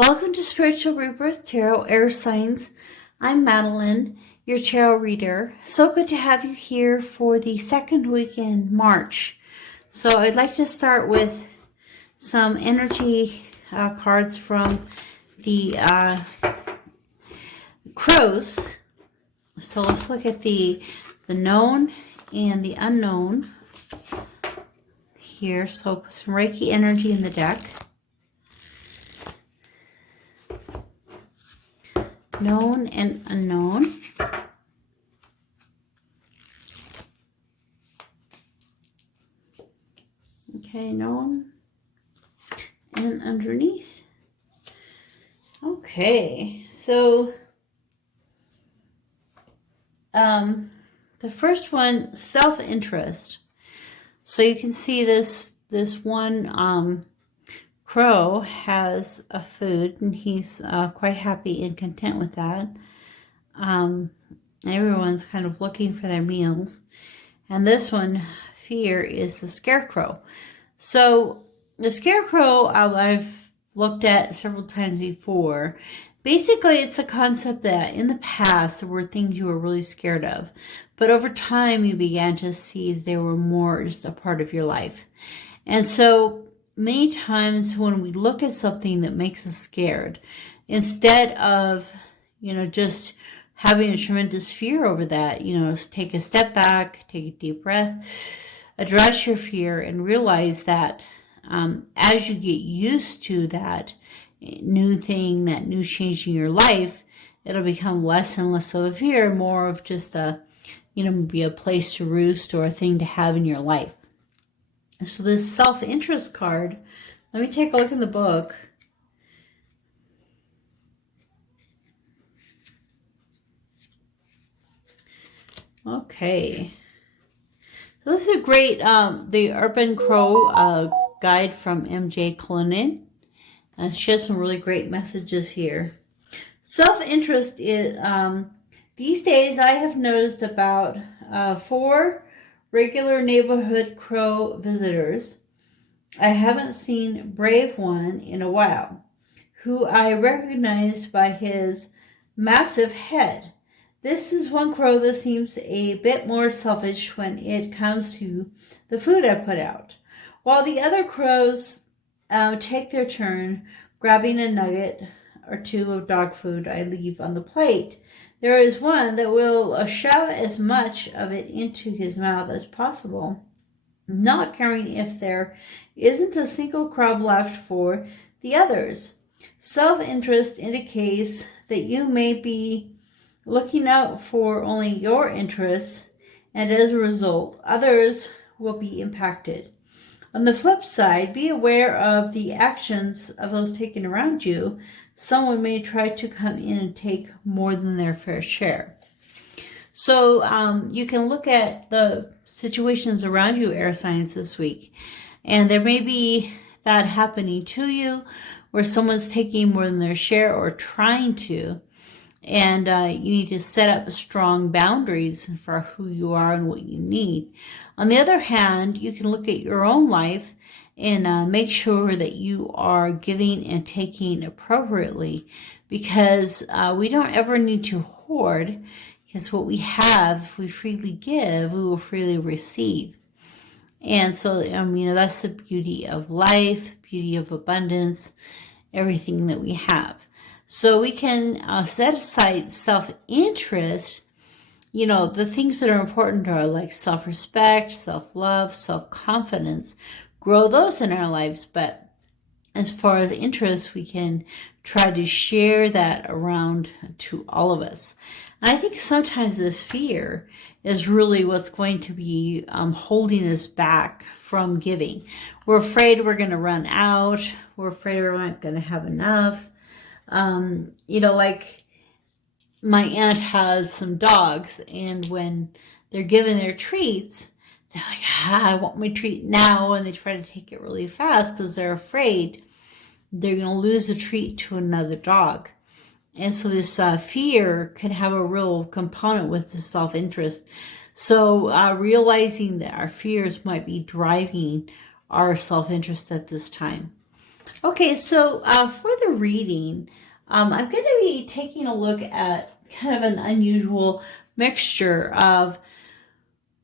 Welcome to Spiritual Rebirth Tarot, Air Signs. I'm Madelyn, your tarot reader. So good to have you here for the second week in March. So I'd like to start with some energy cards from the crows. So let's look at the known and the unknown here. So put some Reiki energy in the deck. Known and unknown. Okay, known and underneath. Okay, so the first one, self-interest. So you can see this one crow has a food, and he's quite happy and content with that. Everyone's kind of looking for their meals. And this one, fear, is the scarecrow. So the scarecrow I've looked at several times before. Basically, it's the concept that in the past there were things you were really scared of, but over time you began to see they were more just a part of your life. And so many times when we look at something that makes us scared, instead of, just having a tremendous fear over that, take a step back, take a deep breath, address your fear, and realize that as you get used to that new thing, that new change in your life, it'll become less and less of a fear, more of just maybe a place to roost or a thing to have in your life. So this self-interest card, let me take a look in the book. Okay. So this is a great, the Urban Crow guide from MJ Clonin. She has some really great messages here. Self-interest is, these days I have noticed about 4 regular neighborhood crow visitors. I haven't seen Brave One in a while, who I recognized by his massive head. This is one crow that seems a bit more selfish when it comes to the food I put out, while the other crows take their turn grabbing a nugget or 2 of dog food I leave on the plate. There is one that will shove as much of it into his mouth as possible, not caring if there isn't a single crumb left for the others. Self-interest indicates that you may be looking out for only your interests, and as a result, others will be impacted. On the flip side, be aware of the actions of those taken around you. Someone may try to come in and take more than their fair share. So you can look at the situations around you, air signs, this week. And there may be that happening to you where someone's taking more than their share or trying to. And you need to set up strong boundaries for who you are and what you need. On the other hand, you can look at your own life and make sure that you are giving and taking appropriately, because we don't ever need to hoard, because what we have, if we freely give, we will freely receive. And so, that's the beauty of life, beauty of abundance, everything that we have. So we can set aside self-interest. The things that are important are like self-respect, self-love, self-confidence. Grow those in our lives. But as far as interest, we can try to share that around to all of us. And I think sometimes this fear is really what's going to be holding us back from giving. We're afraid we're going to run out. We're afraid we're not going to have enough. Like my aunt has some dogs, and when they're given their treats, they're like, I want my treat now, and they try to take it really fast because they're afraid they're going to lose the treat to another dog. And so this fear can have a real component with the self-interest. So realizing that our fears might be driving our self-interest at this time. Okay, so for the reading, I'm going to be taking a look at kind of an unusual mixture of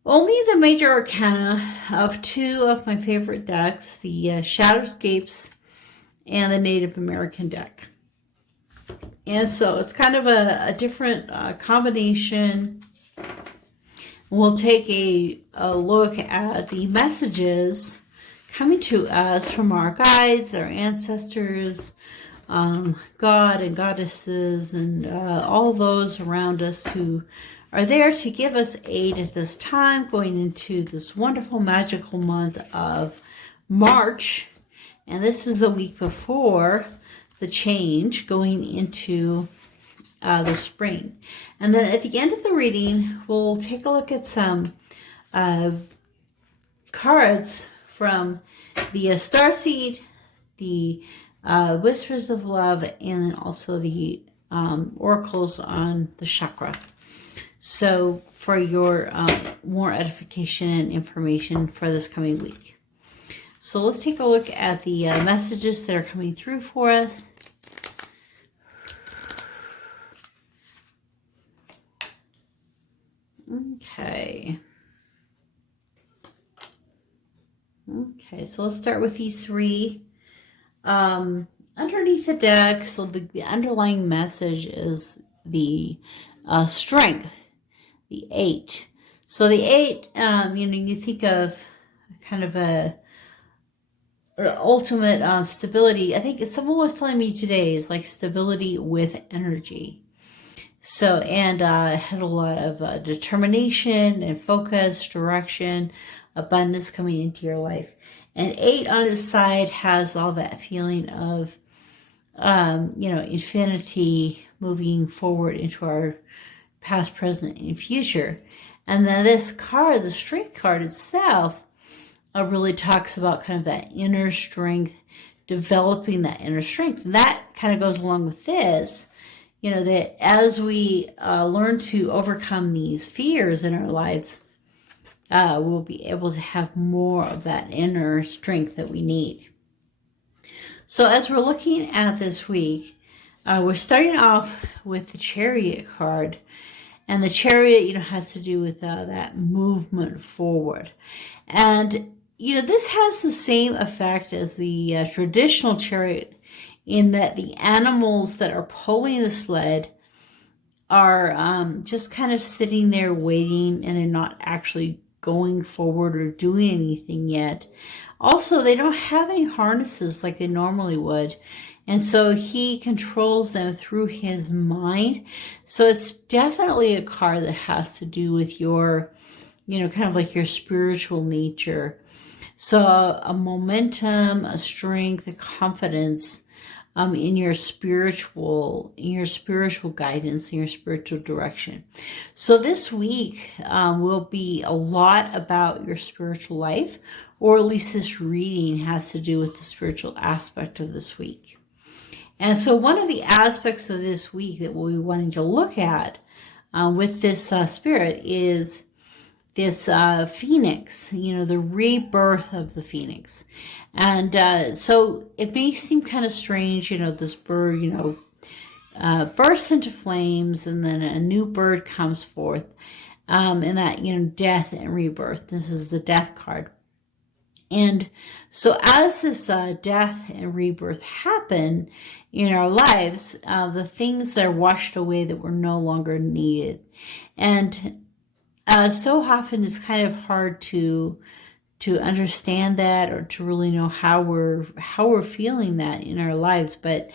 only the major arcana of two of my favorite decks, the Shadowscapes and the Native American deck. And so it's kind of a different combination. We'll take a look at the messages coming to us from our guides, our ancestors, God and goddesses, and all those around us who are there to give us aid at this time, going into this wonderful magical month of March. And this is the week before the change, going into the spring. And then at the end of the reading, we'll take a look at some cards from the Starseed, the Whispers of Love, and then also the oracles on the chakra. So for your more edification and information for this coming week. So let's take a look at the messages that are coming through for us. Okay. Okay, so let's start with these three. Underneath the deck, so the underlying message is the strength, the 8. So the 8, you think of kind of a ultimate stability. I think someone was telling me today is like stability with energy. So, and it has a lot of determination and focus, direction, abundance coming into your life. And 8 on its side has all that feeling of, infinity moving forward into our past, present, and future. And then this card, the strength card itself, really talks about kind of that inner strength, developing that inner strength. And that kind of goes along with this, that as we learn to overcome these fears in our lives, we'll be able to have more of that inner strength that we need. So as we're looking at this week, we're starting off with the Chariot card. And the Chariot, has to do with that movement forward. And, this has the same effect as the traditional Chariot, in that the animals that are pulling the sled are just kind of sitting there waiting, and they're not actually going forward or doing anything yet. Also, they don't have any harnesses like they normally would. And so he controls them through his mind. So it's definitely a card that has to do with your, kind of like your spiritual nature. So a momentum, a strength, a confidence in your spiritual guidance, in your spiritual direction. So this week will be a lot about your spiritual life, or at least this reading has to do with the spiritual aspect of this week. And so one of the aspects of this week that we'll be wanting to look at with this spirit is this phoenix, the rebirth of the phoenix. And so it may seem kind of strange, this bird, bursts into flames, and then a new bird comes forth, and that, death and rebirth. This is the death card. And so as this death and rebirth happen in our lives, the things that are washed away that were no longer needed. And so often it's kind of hard to understand that, or to really know how we're feeling that in our lives. But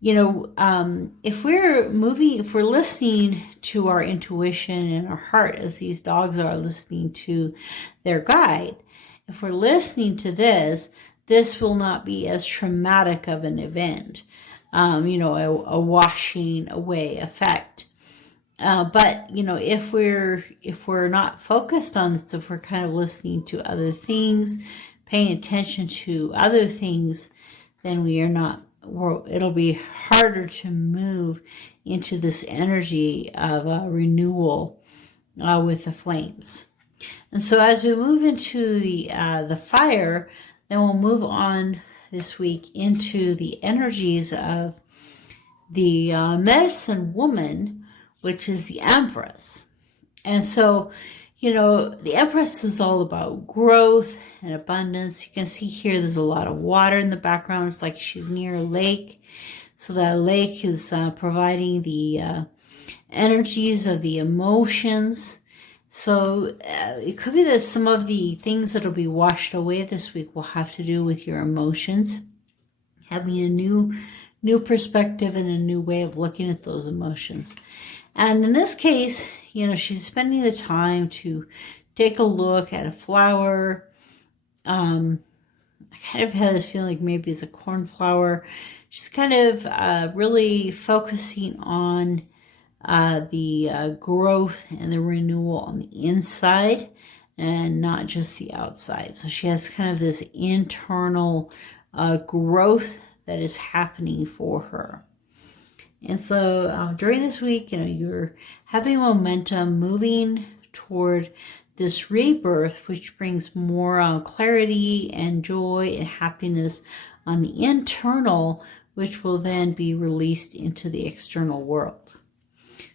if we're listening to our intuition and our heart, as these dogs are listening to their guide, if we're listening to this will not be as traumatic of an event, a washing away effect. But if we're not focused on this, if we're kind of listening to other things, paying attention to other things, then it'll be harder to move into this energy of renewal with the flames. And so as we move into the fire, then we'll move on this week into the energies of the medicine woman, which is the Empress. And so, you know, the Empress is all about growth and abundance. You can see here there's a lot of water in the background. It's like she's near a lake. So that lake is providing the energies of the emotions. So it could be that some of the things that will be washed away this week will have to do with your emotions, having a new perspective and a new way of looking at those emotions. And in this case, you know, she's spending the time to take a look at a flower. I kind of had this feeling like maybe it's a cornflower. She's kind of really focusing on the growth and the renewal on the inside and not just the outside. So she has kind of this internal growth that is happening for her. And so during this week, you know, you're having momentum moving toward this rebirth, which brings more clarity and joy and happiness on the internal, which will then be released into the external world.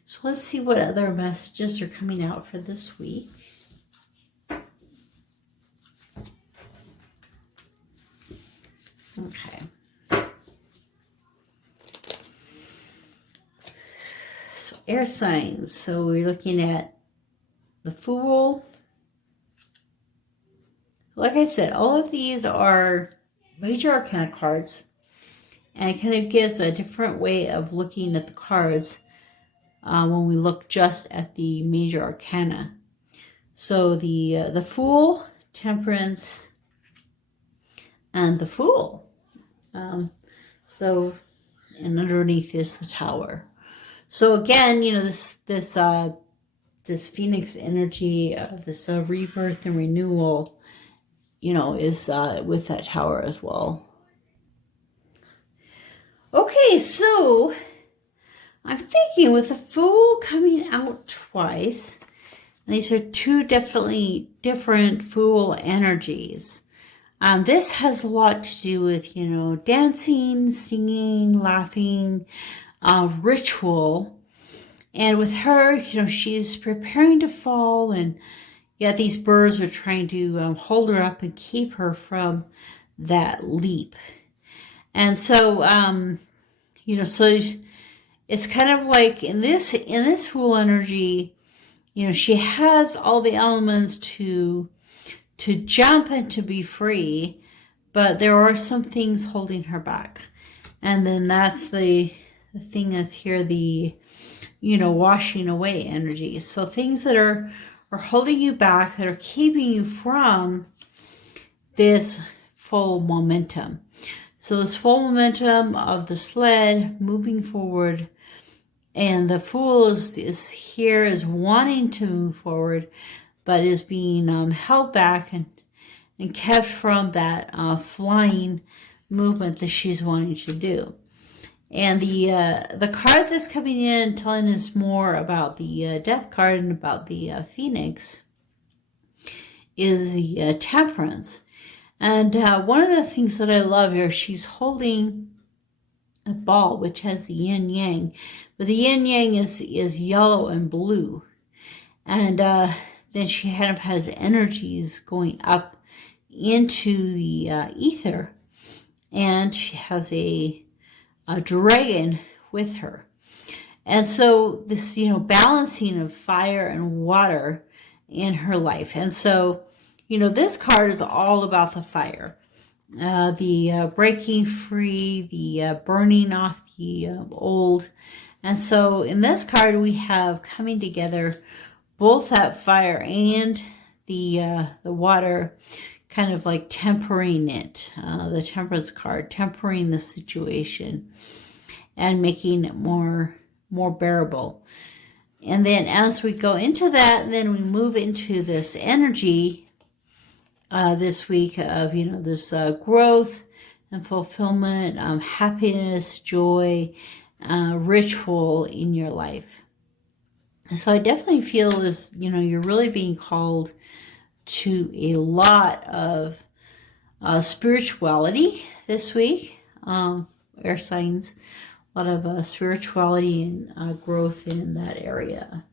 So let's see what other messages are coming out for this week. Okay. So air signs. So we're looking at the Fool. Like I said, all of these are major arcana cards. And it kind of gives a different way of looking at the cards when we look just at the major arcana. So the Fool, Temperance, and the Fool. And underneath is the Tower. So again, you know, this Phoenix energy of this rebirth and renewal, you know, is with that Tower as well. Okay, so I'm thinking with the Fool coming out twice, and these are two definitely different Fool energies. This has a lot to do with, you know, dancing, singing, laughing, ritual. And with her, you know, she's preparing to fall, and yet these birds are trying to hold her up and keep her from that leap. And so, you know, so it's kind of like in this Fool energy, you know, she has all the elements to jump and to be free, but there are some things holding her back. And then that's the thing that's here, the, you know, washing away energy. So things that are holding you back, that are keeping you from this full momentum. So this full momentum of the sled moving forward, and the Fool is here, is wanting to move forward, but is being held back and kept from that flying movement that she's wanting to do. And the card that's coming in telling us more about the Death card and about the Phoenix is the Temperance. And one of the things that I love here, she's holding a ball which has the yin yang, but the yin yang is yellow and blue, and then she kind of has energies going up into the ether, and she has a dragon with her. And so this, you know, balancing of fire and water in her life. And so, you know, this card is all about the fire, the breaking free, the burning off the old. And so in this card, we have coming together both that fire and the water, kind of like tempering it, the Temperance card, tempering the situation and making it more bearable. And then as we go into that, then we move into this energy this week of, you know, this growth and fulfillment, happiness, joy, ritual in your life. So I definitely feel this, you know, you're really being called to a lot of spirituality this week. Air signs, a lot of spirituality and growth in that area.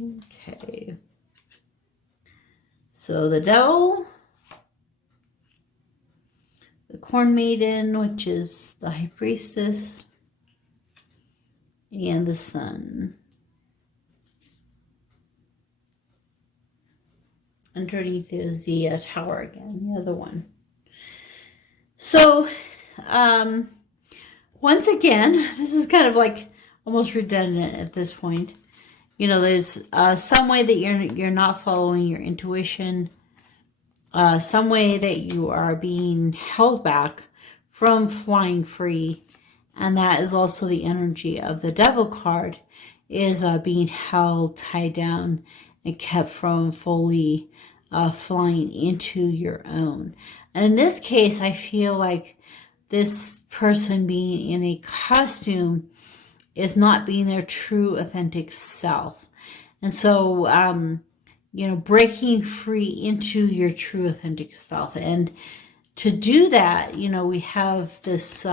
Okay. So the Devil, the Corn Maiden, which is the High Priestess, and the Sun. Underneath is the Tower again, the other one. So, once again, this is kind of like almost redundant at this point. You know, there's some way that you're not following your intuition, some way that you are being held back from flying free, and that is also the energy of the Devil card, is being held, tied down, and kept from fully flying into your own. And in this case, I feel like this person being in a costume is not being their true authentic self. And so, you know, breaking free into your true authentic self. And to do that, you know, we have this,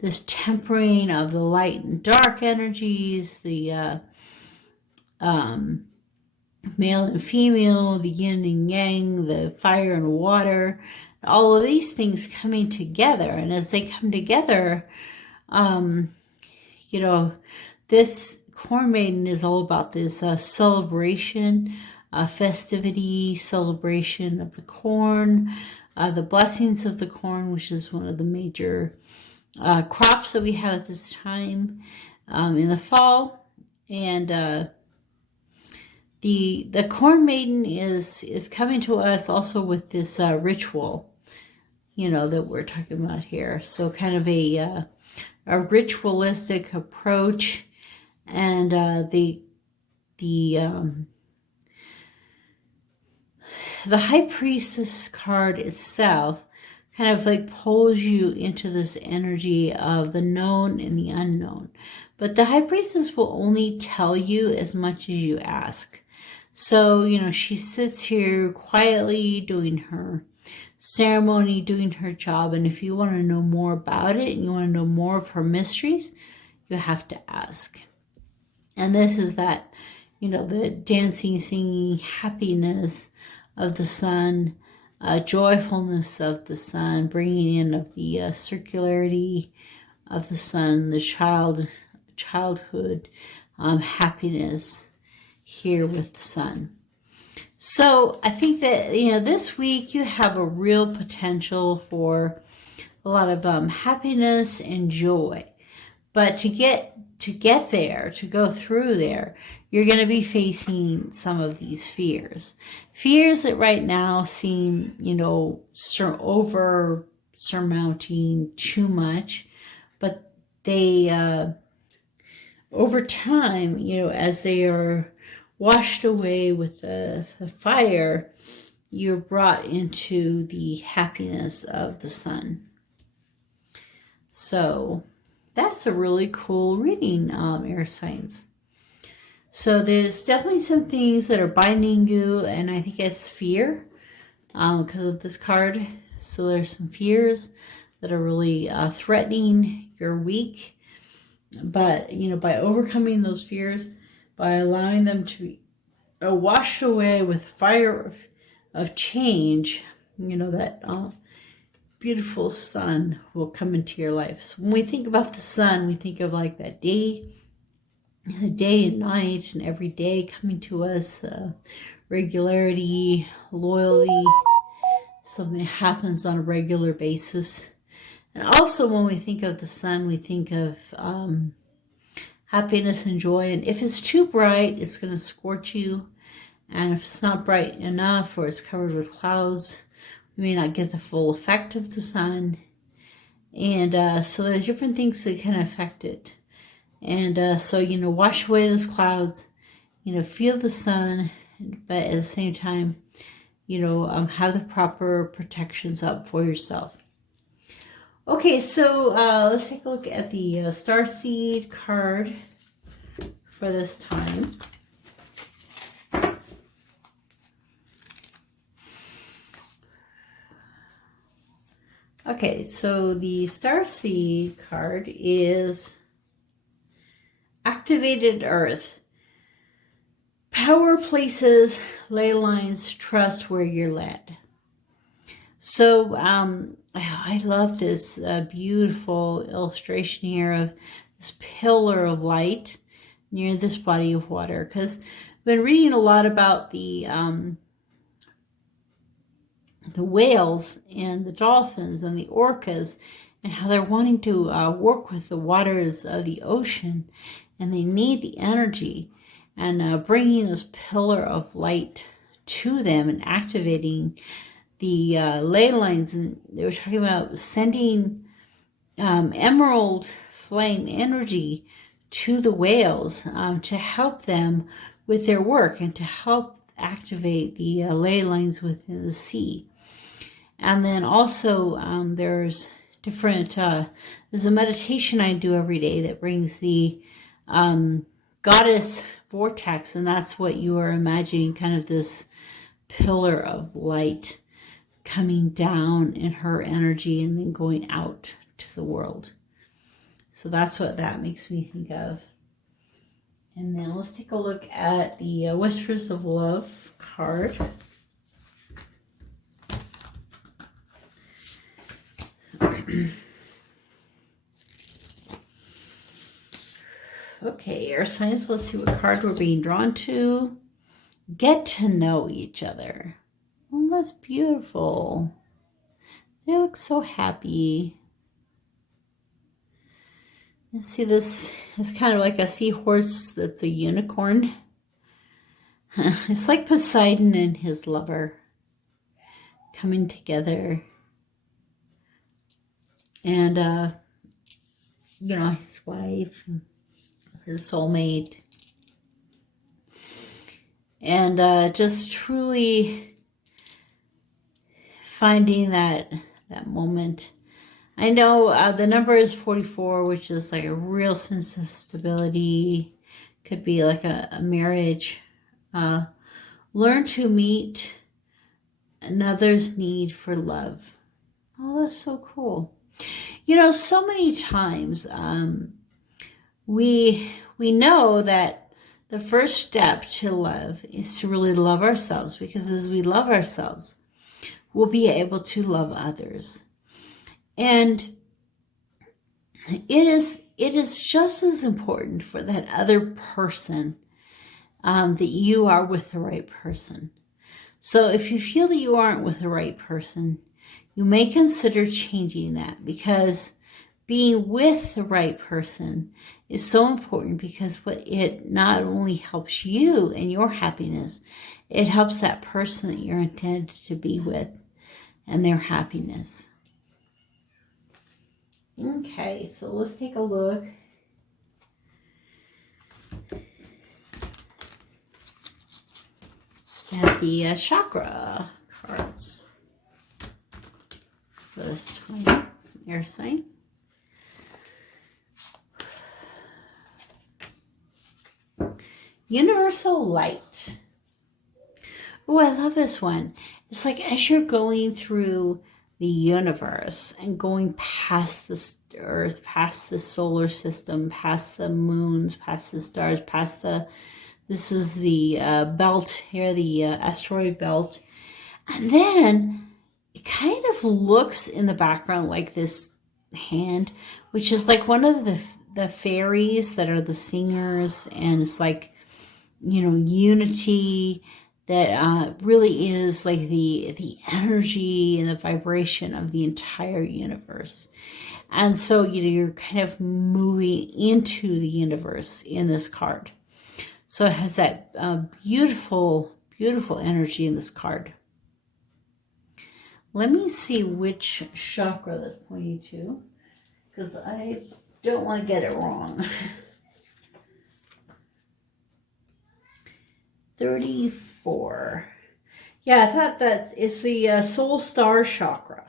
this tempering of the light and dark energies, the, male and female, the yin and yang, the fire and water, all of these things coming together. And as they come together, you know, this Corn Maiden is all about this celebration, festivity, celebration of the corn, the blessings of the corn, which is one of the major crops that we have at this time in the fall. And the Corn Maiden is coming to us also with this ritual, you know, that we're talking about here. So kind of a ritualistic approach, and the High Priestess card itself kind of like pulls you into this energy of the known and the unknown. But the High Priestess will only tell you as much as you ask. So, you know, she sits here quietly doing her ceremony, doing her job. And if you want to know more about it and you want to know more of her mysteries, you have to ask. And this is that, you know, the dancing, singing, happiness of the sun, joyfulness of the sun, bringing in of the circularity of the sun, the childhood, happiness here with the sun. So I think that, you know, this week you have a real potential for a lot of happiness and joy. But to get there, to go through there, you're going to be facing some of these fears. Fears that right now seem, you know, over surmounting too much. But they, over time, you know, as they are washed away with the fire, you're brought into the happiness of the sun. So that's a really cool reading, air signs. So there's definitely some things that are binding you, and I think it's fear because of this card. So there's some fears that are really threatening your week. But, you know, by overcoming those fears, by allowing them to be washed away with fire of change, you know, that beautiful sun will come into your life. So when we think about the sun, we think of like that day and night, and every day coming to us, regularity, loyalty, something that happens on a regular basis. And also when we think of the sun, we think of happiness and joy. And if it's too bright, it's going to scorch you. And if it's not bright enough, or it's covered with clouds, we may not get the full effect of the sun. And so there's different things that can affect it. And so, you know, wash away those clouds, you know, feel the sun, but at the same time, you know, have the proper protections up for yourself. Okay, so let's take a look at the Starseed card for this time. Okay, so the Starseed card is Activated Earth. Power places, ley lines, trust where you're led. So I love this beautiful illustration here of this pillar of light near this body of water, because I've been reading a lot about the whales and the dolphins and the orcas and how they're wanting to work with the waters of the ocean, and they need the energy, and bringing this pillar of light to them and activating the ley lines. And they were talking about sending emerald flame energy to the whales to help them with their work and to help activate the ley lines within the sea. And then also there's different, there's a meditation I do every day that brings the goddess vortex, and that's what you are imagining, kind of this pillar of light coming down in her energy and then going out to the world. So that's what that makes me think of. And then let's take a look at the Whispers of Love card. Okay, air signs, let's see what card we're being drawn to. Get to know each other. Oh, that's beautiful. They look so happy. And see, this is kind of like a seahorse that's a unicorn. It's like Poseidon and his lover coming together. And, you know, his wife, his soulmate. And just truly finding that moment. I know the number is 44, which is like a real sense of stability. Could be like a marriage. Learn to meet another's need for love. Oh, that's so cool. You know, so many times we know that the first step to love is to really love ourselves, because as we love ourselves, we'll be able to love others. And it is just as important for that other person that you are with the right person. So if you feel that you aren't with the right person, you may consider changing that, because being with the right person is so important, because it not only helps you and your happiness, it helps that person that you're intended to be with and their happiness. Okay, so let's take a look at the chakra cards for this time. Air sign. Universal light. Oh, I love this one. It's like as you're going through the universe and going past the earth, past the solar system, past the moons, past the stars, past this is the belt here, the asteroid belt. And then it kind of looks in the background like this hand, which is like one of the fairies that are the singers. And it's like, you know, unity that really is like the energy and the vibration of the entire universe. And so, you know, you're kind of moving into the universe in this card. So it has that beautiful, beautiful energy in this card. Let me see which chakra that's pointing to, because I don't want to get it wrong. 34. Yeah, I thought it's the soul star chakra.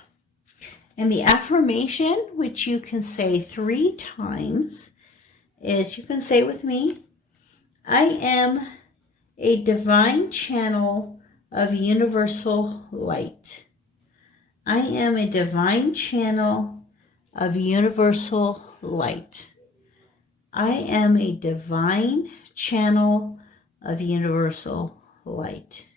And the affirmation, which you can say 3 times, is, you can say with me, I am a divine channel of universal light. I am a divine channel of universal light. I am a divine channel of universal light.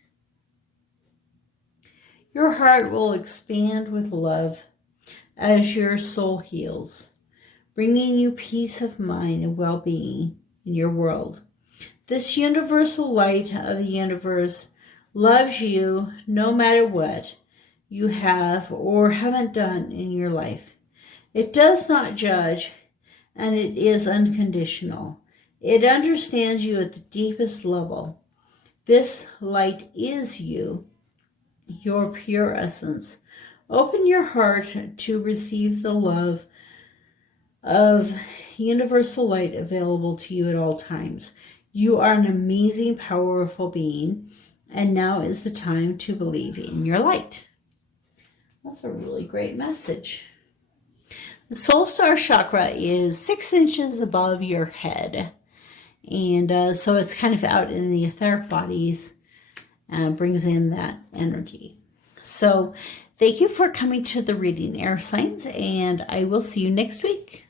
Your heart will expand with love as your soul heals, bringing you peace of mind and well-being in your world. This universal light of the universe loves you no matter what you have or haven't done in your life. It does not judge, and it is unconditional. It understands you at the deepest level. This light is you, your pure essence. Open your heart to receive the love of universal light available to you at all times. You are an amazing, powerful being, and now is the time to believe in your light. That's a really great message. The soul star chakra is 6 inches above your head. And so it's kind of out in the etheric bodies and brings in that energy. So thank you for coming to the reading, air signs, and I will see you next week.